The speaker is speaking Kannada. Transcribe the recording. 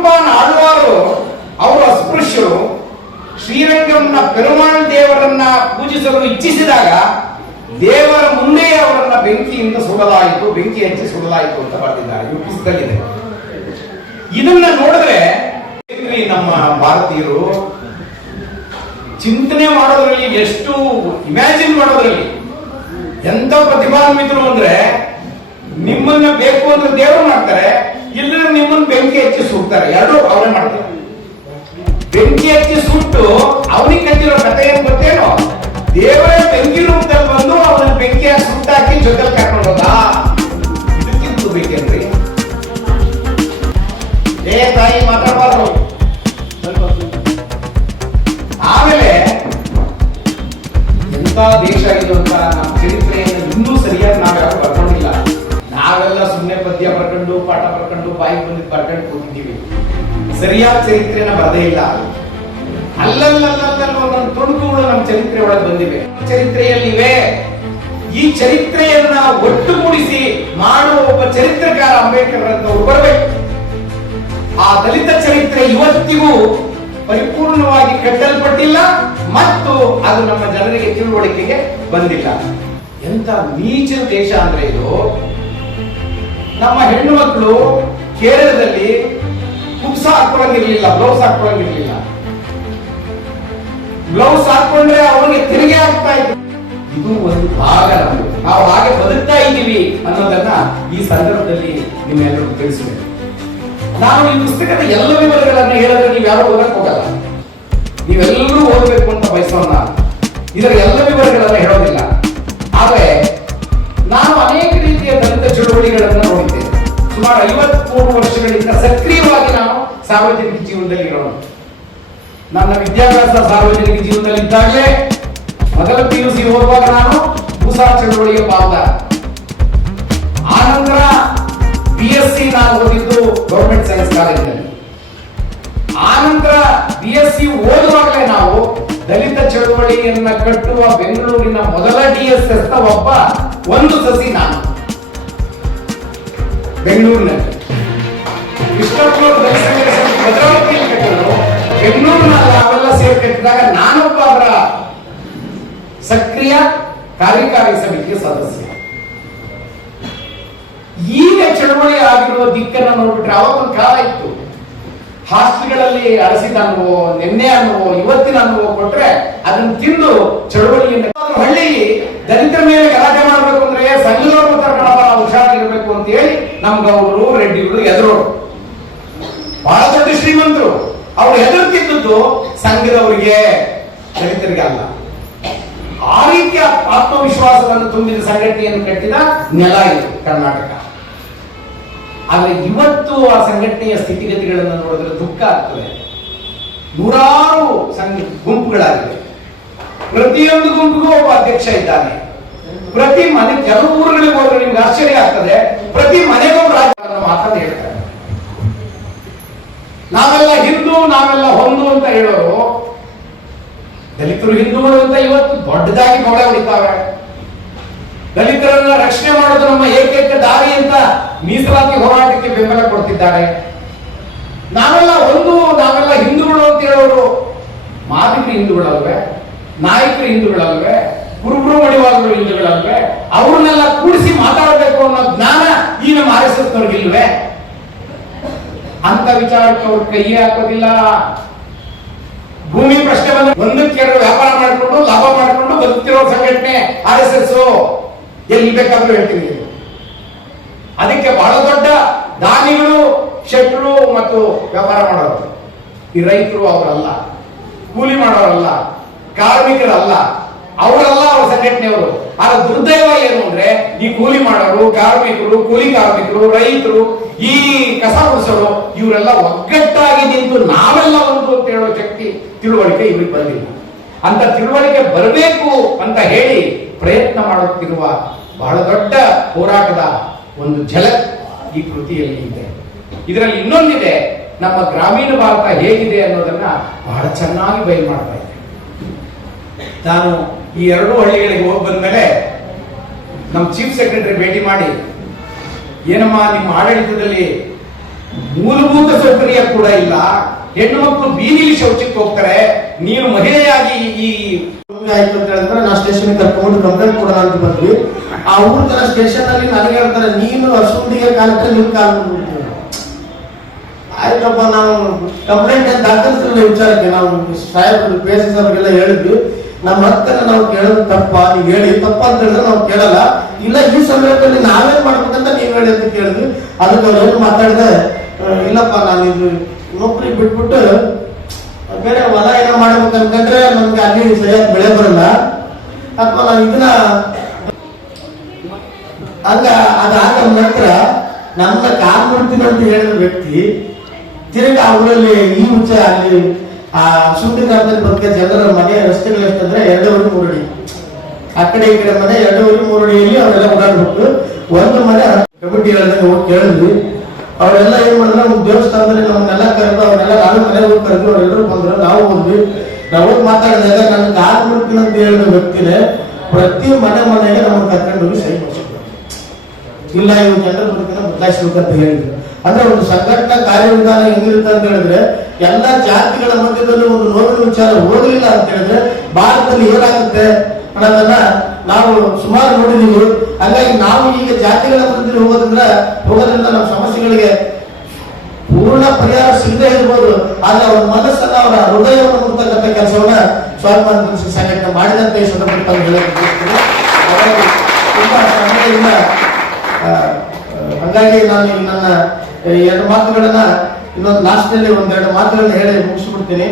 ತಿರುಪಾನ ಆಳ್ವಾರು, ಅವರು ಅಸ್ಪೃಶ್ಯರು ಶ್ರೀರಂಗಂನ ಪೆರುಮಾಳ್ ದೇವರನ್ನ ಪೂಜಿಸಲು ಇಚ್ಛಿಸಿದಾಗ ದೇವರ ಮುಂದೆ ಅವರನ್ನ ಬೆಂಕಿಯಿಂದ ಸುಡಲಾಯಿತು ಬೆಂಕಿ ಹಚ್ಚಿ ಸುಡಲಾಯಿತು ಅಂತ ಬರೆದಿದ್ದಾರೆ ಇವು ಪುಸ್ತಕದಲ್ಲಿದೆ. ಇದನ್ನ ನೋಡಿದ್ರೆ ನಮ್ಮ ಭಾರತೀಯರು ಚಿಂತನೆ ಮಾಡೋದ್ರಲ್ಲಿ, ಎಷ್ಟು ಇಮ್ಯಾಜಿನ್ ಮಾಡೋದ್ರಲ್ಲಿ, ಎಂತ ಪ್ರತಿಭಾನ್ವಿತರು ಅಂದ್ರೆ ನಿಮ್ಮನ್ನ ಬೇಕು ಅಂದ್ರೆ ದೇವರು ಮಾಡ್ತಾರೆ ಇಲ್ಲ ನಿಮ್ಮನ್ನ ಬೆಂಕಿ ಹಚ್ಚಿ ಸುಡ್ತಾರೆ. ಯಾರು ಅವರೇ ಮಾಡ್ತಾರೆ. ಬೆಂಕಿ ಹಚ್ಚಿ ಸುಟ್ಟು ಅವನಿಗೆ ಕಟ್ಟಿರೋ ಕಥೆ ಏನ್ ಗೊತ್ತೇನೋ? ದೇವರ ಬೆಂಕಿ ರೂಪದಲ್ಲಿ ಬಂದು ಅವನ ಬೆಂಕಿ ಹಾಕಿ ಸುಟ್ಟಾಕಿ ಜೊತೆಲಿ ಕರ್ಕೊಂಡು ಇದಕ್ಕಿಂತ ಬೇಕೇನ್ರಿ? ಏ ತಾಯಿ ಮಾತಾಡಬಾರ್ದು ಆಮೇಲೆ ಎಂತ ದೇಶ ಇದು ಅಂತ ಪಾಠ ಬರ್ಕೊಂಡು ಬಾಯಿ ಬಂದಿದ್ದು ಬರ್ಕೊಂಡು ಕೂತಿದ್ದೀವಿ. ಸರಿಯಾದ ಚರಿತ್ರೆನ ಬರದೇ ಇಲ್ಲ. ಅಲ್ಲಲ್ಲಲ್ಲಲ್ಲ ಒಂದೊಂದು ತುಣುಕುಗಳು ನಮ್ಮ ಚರಿತ್ರೆ ಒಳಗೆ ಬಂದಿವೆ. ಚರಿತ್ರೆಯಲ್ಲಿವೆ. ಈ ಚರಿತ್ರೆಯನ್ನ ಒಟ್ಟುಗೂಡಿಸಿ ಮಾಡುವ ಒಬ್ಬ ಚರಿತ್ರಕಾರ ಅಂಬೇಡ್ಕರ್ ಅಂತವ್ರು ಬರಬೇಕು. ಆ ದಲಿತ ಚರಿತ್ರೆ ಇವತ್ತಿಗೂ ಪರಿಪೂರ್ಣವಾಗಿ ಕಟ್ಟಲ್ಪಟ್ಟಿಲ್ಲ ಮತ್ತು ಅದು ನಮ್ಮ ಜನರಿಗೆ ತಿಳುವಳಿಕೆಗೆ ಬಂದಿಲ್ಲ. ಎಂತ ನೀಚ ದೇಶ ಅಂದ್ರೆ ಇದು. ನಮ್ಮ ಹೆಣ್ಣು ಮಕ್ಕಳು ಕೇರಳದಲ್ಲಿ ಕುಪ್ಸ ಹಾಕೊಳಂಗಿರ್ಲಿಲ್ಲ ಬ್ಲೌಸ್ ಹಾಕೊಳಂಗಿರ್ಲಿಲ್ಲ ಬ್ಲೌಸ್ ಹಾಕೊಂಡ್ರೆ ಅವನಿಗೆ ತಿರುಗಿ ಆಗ್ತಾ ಇತ್ತು ಇದು ಒಂದು ಭಾಗ ನಾವು ಹಾಗೆ ಬದುಕ್ತಾ ಇದ್ದೀವಿ ಅನ್ನೋದನ್ನ ಈ ಸಂದರ್ಭದಲ್ಲಿ ನಿಮ್ಮೆಲ್ಲರಿಗೂ ತಿಳಿಸಬೇಕು. ನಾನು ಈ ಪುಸ್ತಕದ ಎಲ್ಲ ವಿವರಗಳನ್ನ ಹೇಳಿದ್ರೆ ನೀವು ಯಾರು ಓದಕ್ ಹೋಗಲ್ಲ. ನೀವೆಲ್ಲರೂ ಓದಬೇಕು ಅಂತ ಬಯಸೋಣ. ಇದರ ಎಲ್ಲ ವಿವರಗಳನ್ನ ಹೇಳೋದಿಲ್ಲ. ನನ್ನ ವಿದ್ಯಾಭ್ಯಾಸ ಸಾರ್ವಜನಿಕ ಜೀವನದಲ್ಲಿ ಇದ್ದಾಗಲೇ ಮೊದಲ ಪಿ ಯು ಸಿ ಓದುವಾಗ ನಾನು ಭೂಸಾ ಚಳುವಳಿಯ ಪಾಲ್ದ ಆನಂತರ ಬಿ ಎಸ್ ಸಿ ನಾನು ಓದಿದ್ದು ಗೌರ್ಮೆಂಟ್ ಸೈನ್ಸ್ ಕಾಲೇಜಿನಲ್ಲಿ. ಆನಂತರ ಬಿ ಎಸ್ ಸಿ ಓದುವಾಗಲೇ ನಾವು ದಲಿತ ಚಳವಳಿಯನ್ನ ಕಟ್ಟುವ ಬೆಂಗಳೂರಿನ ಮೊದಲ ಡಿ ಎಸ್ ಎಸ್ ಒಬ್ಬ ಒಂದು ಸಸಿ ನಾನು. ಬೆಂಗಳೂರಿನಲ್ಲಿ. ಕೃಷ್ಣಪ್ಪನವರು ಕಟ್ಟಿದ್ರು ಬೆಂಗಳೂರಿನಲ್ಲಿ ಅವೆಲ್ಲ ಕಟ್ಟಿದಾಗ ನಾನೊಬ್ಬ ಅವರ ಸಕ್ರಿಯ ಕಾರ್ಯಕಾರಿ ಸಮಿತಿಯ ಸದಸ್ಯ. ಈಗ ಚಳವಳಿ ಆಗಿರುವ ದಿಕ್ಕನ್ನು ನೋಡ್ಬಿಟ್ರೆ ಅವತ್ತೊಂದು ಕಾಲ ಇತ್ತು. ಹಾಸ್ಟೆಲ್ಗಳಲ್ಲಿ ಅರಸಿದ ಅನುಭವ, ನಿನ್ನೆ ಅನ್ನುವೋ ಇವತ್ತಿನ ಅನುಭವ ಕೊಟ್ರೆ ಅದನ್ನು ತಿಂದು ಚಳವಳಿಯನ್ನು ಹಳ್ಳಿ ದಲಿತರ ಮೇಲೆ ಗಲಾಟೆ ಮಾಡಬೇಕು ಅಂದ್ರೆ ಸಂಘದವ್ರು ನಾವು ಹುಷಾರಾಗಿರ್ಬೇಕು ಅಂತ ಹೇಳಿ ನಮ್ಮ ಅವರು ರೆಡ್ಡಿಗಳು ಎದುರು ಬಹಳ ದೊಡ್ಡ ಶ್ರೀಮಂತರು. ಅವ್ರು ಹೆದರ್ತಿದ್ದದ್ದು ಸಂಘದವರಿಗೆ, ದಲಿತರಿಗೆ ಅಲ್ಲ. ಆ ರೀತಿಯ ಆತ್ಮವಿಶ್ವಾಸವನ್ನು ತುಂಬಿದ ಸಂಘಟನೆಯನ್ನು ಕಟ್ಟಿದ ನೆಲ ಇದು, ಕರ್ನಾಟಕ. ಆದ್ರೆ ಇವತ್ತು ಆ ಸಂಘಟನೆಯ ಸ್ಥಿತಿಗತಿಗಳನ್ನು ನೋಡಿದ್ರೆ ದುಃಖ ಆಗ್ತದೆ. ನೂರಾರು ಸಂಘ ಗುಂಪುಗಳಾಗಿವೆ. ಪ್ರತಿಯೊಂದು ಗುಂಪಿಗೂ ಒಬ್ಬ ಅಧ್ಯಕ್ಷ ಇದ್ದಾನೆ. ಪ್ರತಿ ಮನೆ, ಕೆಲವು ಊರುಗಳಿಗೆ ಹೋದ್ರೆ ನಿಮ್ಗೆ ಆಶ್ಚರ್ಯ ಆಗ್ತದೆ. ಪ್ರತಿ ಮನೆಗೂ ರಾಜ್ಯ ಮಾತನ್ನು ಹೇಳ್ತಾರೆ. ನಾವೆಲ್ಲ ಹೊಂದು ಅಂತ ಹೇಳೋರು, ದಲಿತರು ಹಿಂದೂಗಳು ಅಂತ ಇವತ್ತು ದೊಡ್ಡದಾಗಿ ಮೊಳೆ ಹೊಡಿತಾವೆ. ದಲಿತರನ್ನ ರಕ್ಷಣೆ ಮಾಡೋದು ನಮ್ಮ ಏಕೈಕ ದಾರಿ ಅಂತ ಮೀಸಲಾತಿ ಹೋರಾಟಕ್ಕೆ ಬೆಂಬಲ ಕೊಡ್ತಿದ್ದಾರೆ. ನಾವೆಲ್ಲ ಒಂದು, ನಾವೆಲ್ಲ ಹಿಂದೂಗಳು ಅಂತ ಹೇಳೋರು. ಮಾದಿಗರು ಹಿಂದೂಗಳಲ್ವೇ, ನಾಯಕರು ಹಿಂದೂಗಳಲ್ವೇ ಕುರುಬರು ಮಡಿವಾಳಗಳು ಹಿಂದೂಗಳಲ್ವೇ, ಅವ್ರನ್ನೆಲ್ಲ ಕೂಡಿಸಿ ಮಾತಾಡಬೇಕು ಅನ್ನೋ ಜ್ಞಾನ ಈ ನಮ್ಮ ಆರ್ ಎಸ್ ಅಂತ ವಿಚಾರಕ್ಕೆ ಅವ್ರು ಕೈಯೇ ಹಾಕೋದಿಲ್ಲ. ಭೂಮಿ ಪ್ರಶ್ನೆ ಬಂದ ಒಂದಕ್ಕೆ ಎರಡು ವ್ಯಾಪಾರ ಮಾಡಿಕೊಂಡು, ಲಾಭ ಮಾಡಿಕೊಂಡು ಬದುಕ್ತಿರೋ ಸಂಘಟನೆ ಆರ್ ಎಸ್ ಎಸ್ ಎಲ್ಲಿ ಬೇಕಾದ್ರೂ ಹೇಳ್ತೀವಿ. ಅದಕ್ಕೆ ಬಹಳ ದೊಡ್ಡ ದಾನಿಗಳು, ಶೆಟ್ರು ಮತ್ತು ವ್ಯಾಪಾರ ಮಾಡೋರು. ಈ ರೈತರು ಅವರಲ್ಲ. ಕೂಲಿ ಮಾಡೋರಲ್ಲ. ಕಾರ್ಮಿಕರಲ್ಲ. ಅವರಲ್ಲ ಅವ್ರ ಸಂಘಟನೆಯವರು. ಆದ್ರೆ ದುರ್ದೈವ ಏನು ಅಂದ್ರೆ, ಈ ಕೂಲಿ ಮಾಡೋರು, ಕಾರ್ಮಿಕರು, ಕೂಲಿ ಕಾರ್ಮಿಕರು, ರೈತರು, ಈ ಕಸ ಗುಡಿಸೋರು, ಇವರೆಲ್ಲ ಒಗ್ಗಟ್ಟಾಗಿ ನಿಂತು ನಾವೆಲ್ಲ ಒಂದು ಅಂತ ಹೇಳೋ ಶಕ್ತಿ ತಿಳುವಳಿಕೆ ಇವ್ರಿಗೆ ಬಂದಿಲ್ಲ. ಅಂತ ತಿಳುವಳಿಕೆ ಬರಬೇಕು ಅಂತ ಹೇಳಿ ಪ್ರಯತ್ನ ಮಾಡುತ್ತಿರುವ ಬಹಳ ದೊಡ್ಡ ಹೋರಾಟದ ಒಂದು ಝಲಕ್ ಈ ಕೃತಿಯಲ್ಲಿ ಇದೆ. ಇದರಲ್ಲಿ ಇನ್ನೊಂದಿದೆ, ನಮ್ಮ ಗ್ರಾಮೀಣ ಭಾರತ ಹೇಗಿದೆ ಅನ್ನೋದನ್ನ ಬಹಳ ಚೆನ್ನಾಗಿ ಬಯಲು ಮಾಡ್ತಾ ಇದೆ ನಾನು ಈ ಎರಡೂ ಹಳ್ಳಿಗಳಿಗೆ ಹೋಗಿ ಬಂದ್ಮೇಲೆ ನಮ್ಮ ಚೀಫ್ ಸೆಕ್ರೆಟರಿ ಭೇಟಿ ಮಾಡಿ, ಏನಮ್ಮ ನಿಮ್ಮ ಆಡಳಿತದಲ್ಲಿ ಮೂಲಭೂತ ಸೌಕರ್ಯ ಕೂಡ ಇಲ್ಲ, ಹೆಣ್ಣು ಮಕ್ಕಳು ಬೀದಿಲಿ ಶೌಚಕ್ಕೆ ಹೋಗ್ತಾರೆ ನೀನು ಮಹಿಳೆಯಾಗಿ ಈ ಆಯ್ತು ಅಂತ ಹೇಳಿದ್ರೆ ನಾ ಸ್ಟೇಷನ್ ಕರ್ಕೊಂಡು ಕಂಪ್ಲೇಂಟ್ ಕೊಡೋಣ ಅಂತ ಬಂದ್ವಿ. ಆ ಊರ್ ಜನ ಸ್ಟೇಷನ್ ಅಲ್ಲಿ ನನಗೆ ಹೇಳ್ತಾರೆ, ನೀನು ಹಸುಂಡಿಗೆ ಕಾಲಕ್ಕೆ ನಿಮ್ ಆಯ್ತಪ್ಪ, ನಾವು ಕಂಪ್ಲೇಂಟ್ ದಾಖಲಿಸಿದ ವಿಚಾರಕ್ಕೆ. ನಾವು ಸಾಹೇಬ್ ಪೇಸಸ್ ಅವ್ರಿಗೆಲ್ಲ ಹೇಳಿದ್ವಿ. ನಮ್ಮ ಹಕ್ಕನ್ನ ನಾವು ಕೇಳೋದು ತಪ್ಪ, ನೀವು ಹೇಳಿ ತಪ್ಪ ಅಂತ ಹೇಳಿದ್ರೆ ನಾವು ಕೇಳಲ್ಲ. ಇಲ್ಲ, ಈ ಸಮಯದಲ್ಲಿ ನಾವೇನ್ ಮಾಡ್ಬೇಕಂತ ನೀವು ಹೇಳಿ ಅಂತ ಕೇಳಿದ್ವಿ. ಅದಕ್ಕೆ ಏನು ಮಾತಾಡಿದೆ ಇಲ್ಲಪ್ಪ, ನಾನು ಇದು ನೌಕರಿ ಬಿಟ್ಬಿಟ್ಟು ಬೇರೆ ಹೊಲ ಏನೋ ಮಾಡ್ಬೇಕು ನಮ್ಗೆ ಅಲ್ಲಿ ಸರಿಯಾಗಿ ಬೆಳೆ ಬರಲ್ಲ. ಅಥವಾ ನಾನು ಇದನ್ನ ಹಂಗ ಅದಾದ ನಂತರ ನನ್ನ ಕಾಲ್ ಅಂತ ಹೇಳಿದ ವ್ಯಕ್ತಿ, ತಿರುಗಿ ಅವರಲ್ಲಿ ಈ ಮುಂಚೆ ಅಲ್ಲಿ ಆ ಶೂಟಿಂಗ್ ಬದುಕ ಜನರ ಮನೆ ರಸ್ತೆಗಳು ಎಷ್ಟಂದ್ರೆ ಎರಡೂವರೆ ಮೂರು ಅಡಿ ಆ ಕಡೆ ಈ ಕಡೆ ಮನೆ ಎರಡೂವರೆ ಮೂರು ಅಡಿಯಲ್ಲಿ ಅವರೆಲ್ಲ ಓಡಾಡ್ಬೇಕು ಒಂದು ಮನೆ ಕಮಿಟಿ ಹೇಳಿದಾಗ ಹೋಗಿ ಕೇಳಿದ್ವಿ. ಅವರೆಲ್ಲ ಏನ್ ಮಾಡಿದ್ರೆ ನಮ್ಗೆ ದೇವಸ್ಥಾನದಲ್ಲಿ ನಮ್ಮನ್ನೆಲ್ಲ ಕರೆದು ಅವರೆಲ್ಲ ನಾನು ಮನೆ ಹೋಗಿ ಕರೆದು ಅವರೆಲ್ಲರೂ ಬಂದ್ರು. ನಾವು ಹೋದ್ವಿ. ನಾವು ಹೋಗಿ ಮಾತಾಡಿದಾಗ ನನ್ನ ಮಾಡ್ತೀನಿ ಅಂತ ಹೇಳಿದ ವ್ಯಕ್ತಿನೇ ಪ್ರತಿ ಮನೆ ಮನೆಗೆ ನಮ್ಮನ್ನು ಕರ್ಕೊಂಡು ಹೋಗಿ ಮಾಡಿಸಿದ್ರು. ಇಲ್ಲ, ಇವ್ರು ಜನರ ಬದುಕಿನ ಬದಲಾಯಿಸ್ಬೇಕಂತ ಹೇಳಿದ್ರು. ಅಂದ್ರೆ ಒಂದು ಸಂಘಟನಾ ಕಾರ್ಯವಿಧಾನ ಹೆಂಗಿರುತ್ತೆ ಅಂತ ಹೇಳಿದ್ರೆ, ಎಲ್ಲ ಜಾತಿಗಳ ಮಧ್ಯದಲ್ಲಿ ಒಂದು ನೋವಿನ ವಿಚಾರ ಹೋಗಲಿಲ್ಲ ಅಂತ ಹೇಳಿದ್ರೆ, ಭಾರತದಲ್ಲಿ ಏನಾಗುತ್ತೆ? ಅನ್ನೋದನ್ನ ನಾವು ಸುಮಾರು ನೋಡಿದೀವಿ. ಹಾಗಾಗಿ ನಾವು ಈಗ ಜಾತಿಗಳ ಮಧ್ಯದಲ್ಲಿ ಹೋಗೋದ್ರಿಂದ ಹೋಗೋದ್ರಿಂದ ನಮ್ಮ ಸಮಸ್ಯೆಗಳಿಗೆ ಪೂರ್ಣ ಪರಿಹಾರ ಸಿಗದೆ ಇರ್ಬೋದು. ಆದ್ರೆ ಅವ್ರ ಮನಸ್ಸನ್ನ, ಅವರ ಹೃದಯವನ್ನು ಮುಂತಕ್ಕಂಥ ಕೆಲಸವನ್ನ ಸ್ವಾಭಿಮಾನ ಸಂಘಟನೆ ಮಾಡಿದಂತ ಈ ಸಂದರ್ಭದಲ್ಲಿ ತುಂಬಾ ಹಾಗಾಗಿ ನಾನು ನನ್ನ ಎರಡು ಮಾತುಗಳನ್ನ ಇನ್ನೊಂದು ಲಾಸ್ಟ್ನಲ್ಲಿ ಒಂದೆರಡು ಮಾತುಗಳನ್ನ ಹೇಳಿ ಮುಗಿಸ್ಬಿಡ್ತೀನಿ.